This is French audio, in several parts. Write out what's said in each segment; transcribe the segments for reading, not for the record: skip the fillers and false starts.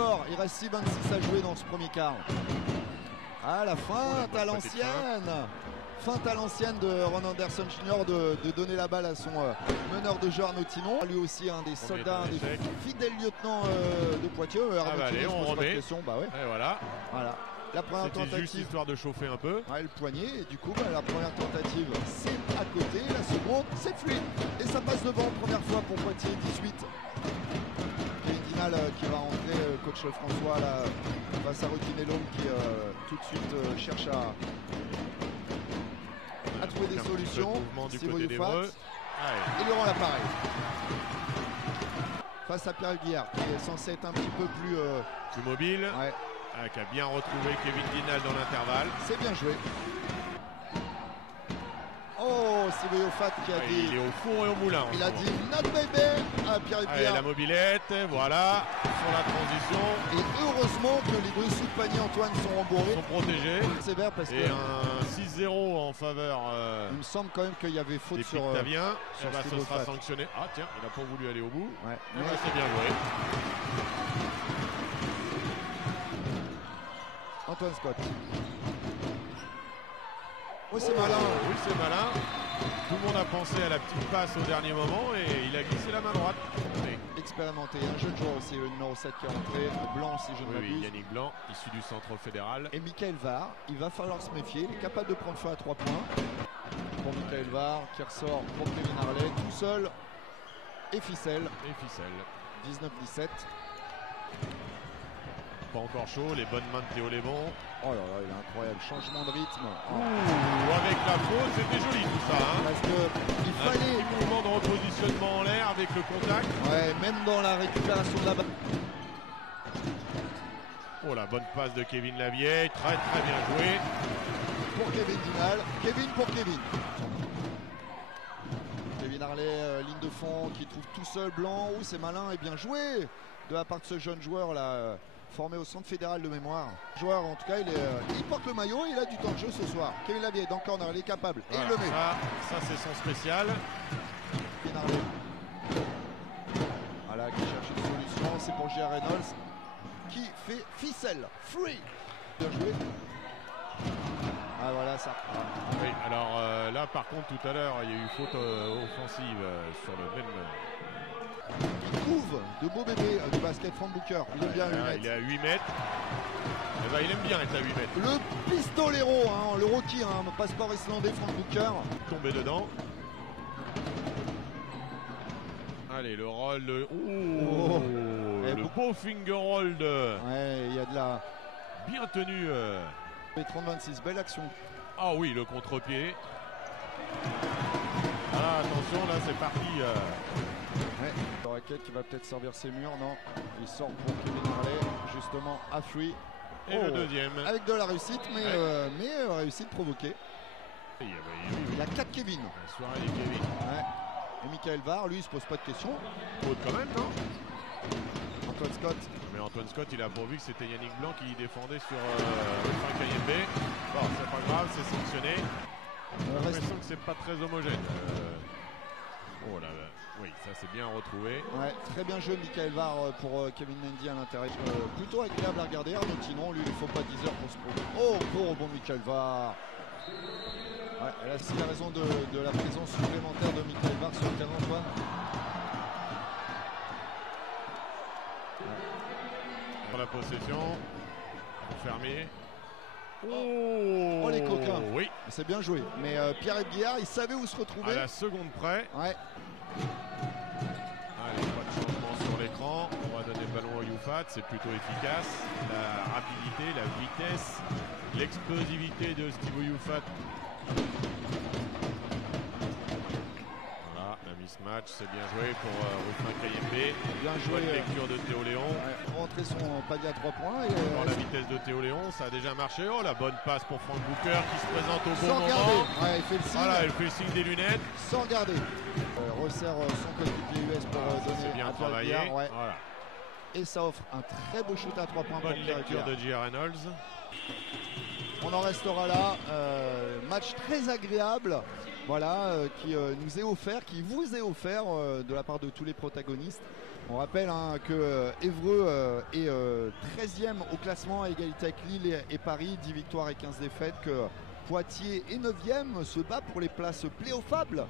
score. Il reste 6-26 à jouer dans ce premier quart. Ah, la feinte à l'ancienne. Feinte à l'ancienne de Ron Anderson Jr. de donner la balle à son meneur de jeu Arnaud Thinon. Lui aussi un des soldats, un des fidèles lieutenants de Poitiers. Allez, on remet. Bah ouais. Et voilà. Voilà. La première tentative. Juste histoire de chauffer un peu. Ouais, le poignet. Et du coup, la première tentative, c'est à côté. La seconde, c'est fluide. Et ça passe devant, première fois pour Poitiers, 18. Kevin Dinal qui va rentrer, coach François, là, face à Rutinello qui tout de suite cherche à trouver des solutions. Thibaut Youfat. Et lui rend l'appareil. Face à Pierre Guillard qui est censé être un petit peu plus mobile. Ouais. Qui a bien retrouvé Kevin Dinal dans l'intervalle. C'est bien joué. Oh, Thibaut Youfat qui a dit. Il est au four et au moulin. Il a dit not baby à Pierre Guillard. La mobilette, voilà, sur la transition. Et heureusement que les deux sous de panier Antoine sont rembourrés. Sont protégés. Sévère parce et que. Un 6-0 en faveur. Il me semble quand même qu'il y avait faute sur. Octavien. Sur ce sera sanctionné. Ah tiens, il n'a pas voulu aller au bout. Ouais. C'est bien joué. Antoine Scott. Oh, c'est malin. Oui, c'est malin. Tout le monde a pensé à la petite passe au dernier moment et il a glissé la main droite. Expérimenté. Un jeune joueur aussi, le numéro 7 qui est rentré. Blanc, si je ne m'abuse. Oui, Yannick Blanc, issu du centre fédéral. Et Michael Var, il va falloir se méfier. Il est capable de prendre feu à 3 points. Pour Michael Var, qui ressort pour Kevin Harley, tout seul. Et ficelle. 19-17. Pas encore chaud, les bonnes mains de Théo Lévon. Oh là là, il est incroyable, changement de rythme. Ouh, avec la faute, c'était joli tout ça. Hein. Parce qu'il fallait. Un petit mouvement de repositionnement en l'air avec le contact. Ouais, même dans la récupération de la balle. Oh, la bonne passe de Kevin Lavieille, très bien joué. Pour Kevin Dinal, Kevin pour Kevin. Kevin Harley, ligne de fond, qui trouve tout seul Blanc. Oh, c'est malin et bien joué de la part de ce jeune joueur là. Formé au centre fédéral de mémoire. Joueur en tout cas, il porte le maillot, il a du temps de jeu ce soir. Kevin Lavieille dans le corner, il est capable. Voilà, et il le met. Ça c'est son spécial. Voilà, qui cherche une solution. C'est pour J.R. Reynolds qui fait ficelle. Free. Bien joué. Ah voilà ça. Oui, alors là par contre tout à l'heure il y a eu faute offensive sur le même. Il trouve de beaux bébés du basket Frank Booker. Il aime bien 8 mètres. Il est à 8 mètres. Eh ben, il aime bien être à 8 mètres. Le pistolero, hein, le rookie, hein, passeport islandais Frank Booker. Tombé dedans. Allez, le roll. Le beau finger roll de. Ouais, il y a de la. Bien tenu. Et 30-26, belle action. Ah oui, le contre-pied. Ah, attention, là c'est parti. Ouais. Le raquette qui va peut-être servir ses murs, non. Il sort pour Kevin Harley, justement à Free. Et le deuxième. Avec de la réussite, mais réussite provoquée. Il a 4 Kevin. La soirée des Kevin. Ouais. Et Michael Var, lui, il se pose pas de questions. Faute quand même, non? Antoine Scott. Mais Antoine Scott, il a pourvu que c'était Yannick Blanc qui défendait sur Franck Kayembe. Bon, c'est pas grave, c'est sanctionné. J'ai l'impression que c'est pas très homogène. Oh là là, oui, ça c'est bien retrouvé. Ouais, très bien joué Michael Var pour Kevin Mendy à l'intérieur. Plutôt agréable à regarder. Arnaud Thinon, lui, il ne faut pas 10 heures pour se prouver. Oh, gros rebond Michael Var. Ouais, là, c'est la raison de la présence supplémentaire de Michael Var sur le terrain, Antoine. Pour la possession, fermé. Oh les coquins. Oui. C'est bien joué. Mais Pierre Guillard, il savait où se retrouver. À la seconde près. Ouais. Allez, pas de changement sur l'écran. On va donner le ballon au Youfat. C'est plutôt efficace. La rapidité, la vitesse, l'explosivité de Thibaut Youfat. Voilà, un mismatch. C'est bien joué pour Rufin Kayembe. Bien joué. Bonne lecture de Théo Léon. Ouais, rentrer son palier à 3 points. Dans la vitesse de Théo Léon, ça a déjà marché. Oh, la bonne passe pour Frank Booker qui se présente au bon moment. Ouais, il fait le signe. Voilà, il fait le signe des lunettes. Sans regarder. Resserre son coéquipier US pour donner bien à travaillé. Ouais. Voilà. Et ça offre un très beau shoot à 3 points. Bonne lecture de J.R. Reynolds. On en restera là. Match très agréable. Voilà, qui nous est offert, qui vous est offert de la part de tous les protagonistes. On rappelle que Évreux est 13e au classement à égalité avec Lille et Paris, 10 victoires et 15 défaites, que Poitiers est 9e, se bat pour les places pléophables.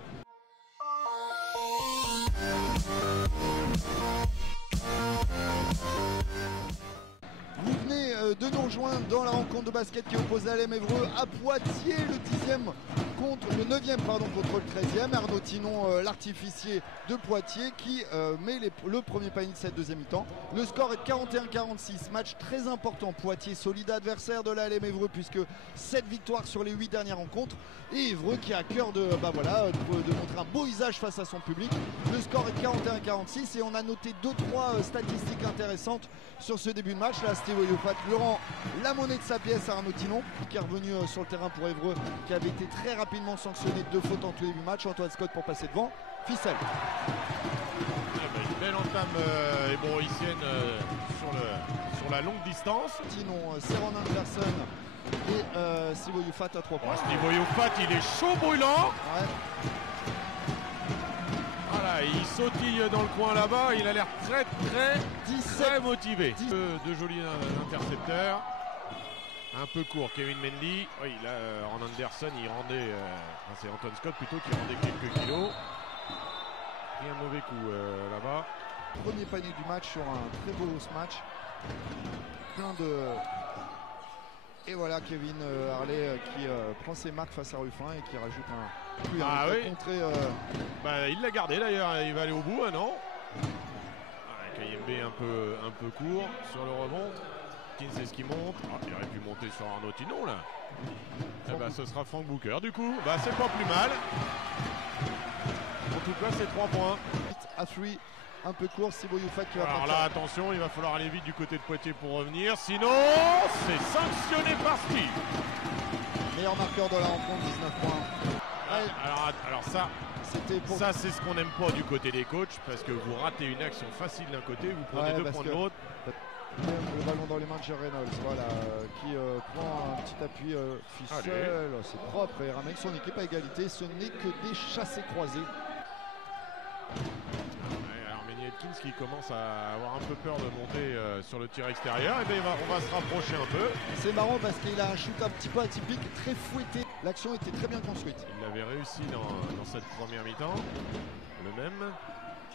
Vous venez de nous rejoindre dans la rencontre de basket qui oppose l'ALM Évreux à Poitiers, le 10e contre le 9e contre le 13e. Arnaud Thinon, l'artificier de Poitiers, qui met le premier panier de cette deuxième mi-temps. Le score est de 41-46. Match très important. Poitiers, solide adversaire de l'ALM Évreux, puisque 7 victoires sur les 8 dernières rencontres. Et Évreux qui a à cœur de montrer un beau visage face à son public. Le score est de 41-46 et on a noté 2-3 statistiques intéressantes sur ce début de match. Là, Steve Oyofat lui rend la monnaie de sa pièce à Arnaud Thinon, qui est revenu sur le terrain pour Évreux, qui avait été très rapidement sanctionné de 2 fautes en tout début de match. Antoine Scott pour passer devant. Ficelle. Une belle entame ébreuicienne sur la longue distance. Thinon, Seron Anderson et Steve Oyofat à 3 points. Steve Oyofat, il est chaud brûlant. Ouais. Voilà, il sautille dans le coin là-bas, il a l'air très motivé. De jolis intercepteurs. Un peu court, Kevin Mendy. Oui, là, Ron Anderson, il rendait. C'est Antoine Scott plutôt qui rendait quelques kilos. Et un mauvais coup là-bas. Premier panier du match sur un très beau match. Plein de. Et voilà Kevin Harley qui prend ses marques face à Ruffin et qui rajoute un contré. Il l'a gardé d'ailleurs, il va aller au bout, non? KMB un peu court sur le rebond. C'est ce qui monte. Il aurait pu monter sur Arnaud Thinon là. Ce sera Frank Booker du coup. C'est pas plus mal. En tout cas c'est 3 points. À 3, un peu court, Steve Oyofat qui va alors là attention, il va falloir aller vite du côté de Poitiers pour revenir. Sinon c'est sanctionné par Steve. Meilleur marqueur de la rencontre, 19 points. Alors ça c'est ce qu'on n'aime pas du côté des coachs, parce que vous ratez une action facile d'un côté, vous prenez 2 points de l'autre. Le ballon dans les mains de Jerry Reynolds, voilà, qui prend un petit appui Ficelle, c'est propre et ramène son équipe à égalité. Ce n'est que des chassés croisés. Alors Manny Atkins qui commence à avoir un peu peur de monter sur le tir extérieur, et on va se rapprocher un peu. C'est marrant parce qu'il a un shoot un petit peu atypique, très fouetté. L'action était très bien construite. Il l'avait réussi dans cette première mi-temps, le même.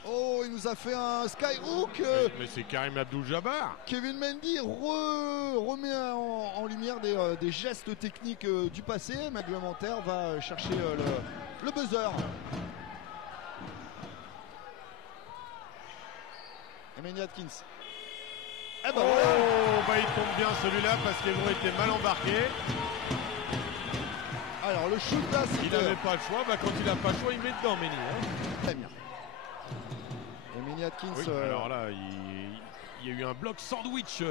Oh, il nous a fait un skyhook. Mais c'est Karim Abdul-Jabbar. Kevin Mendy remet en lumière des gestes techniques du passé. Réglementaire va chercher le buzzer. Et Manny Atkins. Il tombe bien celui-là parce qu'Évreux était mal embarqué. Alors le shoot là, il n'avait pas le choix. Quand il n'a pas le choix, il met dedans Manny. Très bien. Et Manny Atkins. Alors là, il y a eu un bloc sandwich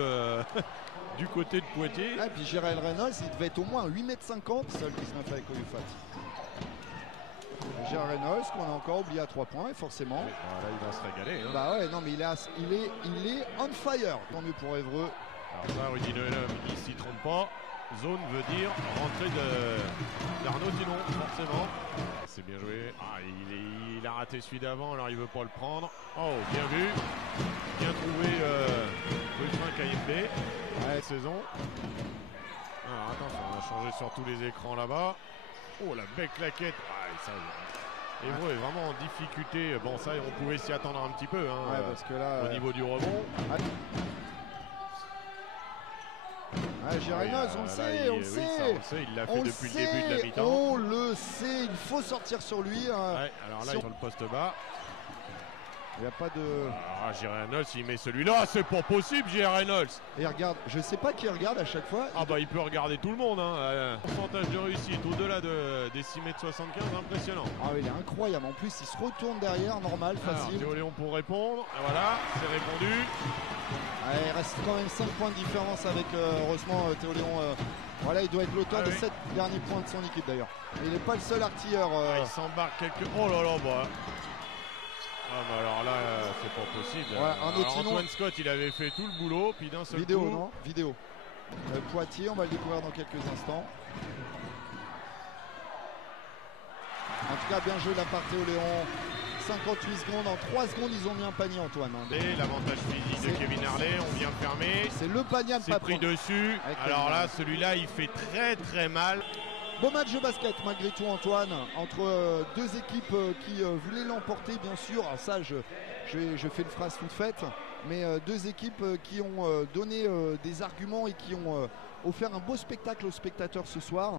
du côté de Poitiers. Et puis Jerry Reynolds, il devait être au moins 8,50 m, seul 19 avec Oyofat. Jerry Reynolds, qu'on a encore oublié à 3 points, et forcément. Là, il va se régaler. Non, mais il est on fire. Tant mieux pour Évreux. Alors ça, Rudy Noël, il s'y trompe pas. Zone veut dire rentrée d'Arnaud Thinon, forcément. C'est bien joué. Il a raté celui d'avant, alors il veut pas le prendre. Oh, bien vu. Bien trouvé Ruffin KMB. Saison. Alors attention, on va changer sur tous les écrans là-bas. Oh, la belle claquette. Évreux est vraiment en difficulté. Bon, ça, on pouvait s'y attendre un petit peu parce que là, au niveau du rebond. Jerry Reynolds, on le sait, il l'a fait depuis le début de la mi-temps. On le sait, il faut sortir sur lui. Alors là, sur le poste bas. Il n'y a pas de. Jerry Reynolds, il met celui-là, c'est pas possible, Jerry Reynolds. Et regarde, je sais pas qui regarde à chaque fois. Il peut regarder tout le monde. Pourcentage de réussite au-delà des 6,75 m, impressionnant. Il est incroyable. En plus, il se retourne derrière, normal, facile. Théo Léon pour répondre. Et voilà, c'est répondu. Il reste quand même 5 points de différence avec, heureusement, Théo Léon. Il doit être l'auteur de 7 derniers points de son équipe d'ailleurs. Il n'est pas le seul artilleur. Il s'embarque quelques. Oh là là, mais alors là, c'est pas possible. Antoine Scott, il avait fait tout le boulot, puis d'un seul coup. Vidéo. Poitiers, on va le découvrir dans quelques instants. En tout cas, bien joué de la part Théo Léon. 58 secondes, en 3 secondes, ils ont mis un panier, Antoine. Et l'avantage physique de Kevin Harley, on vient fermer. C'est le panier à ne pas pris prendre. Dessus. Alors là, celui-là, il fait très très mal. Beau match de basket malgré tout, Antoine, entre deux équipes qui voulaient l'emporter, bien sûr. Alors ça, je fais une phrase toute faite, mais deux équipes qui ont donné des arguments et qui ont offert un beau spectacle aux spectateurs ce soir.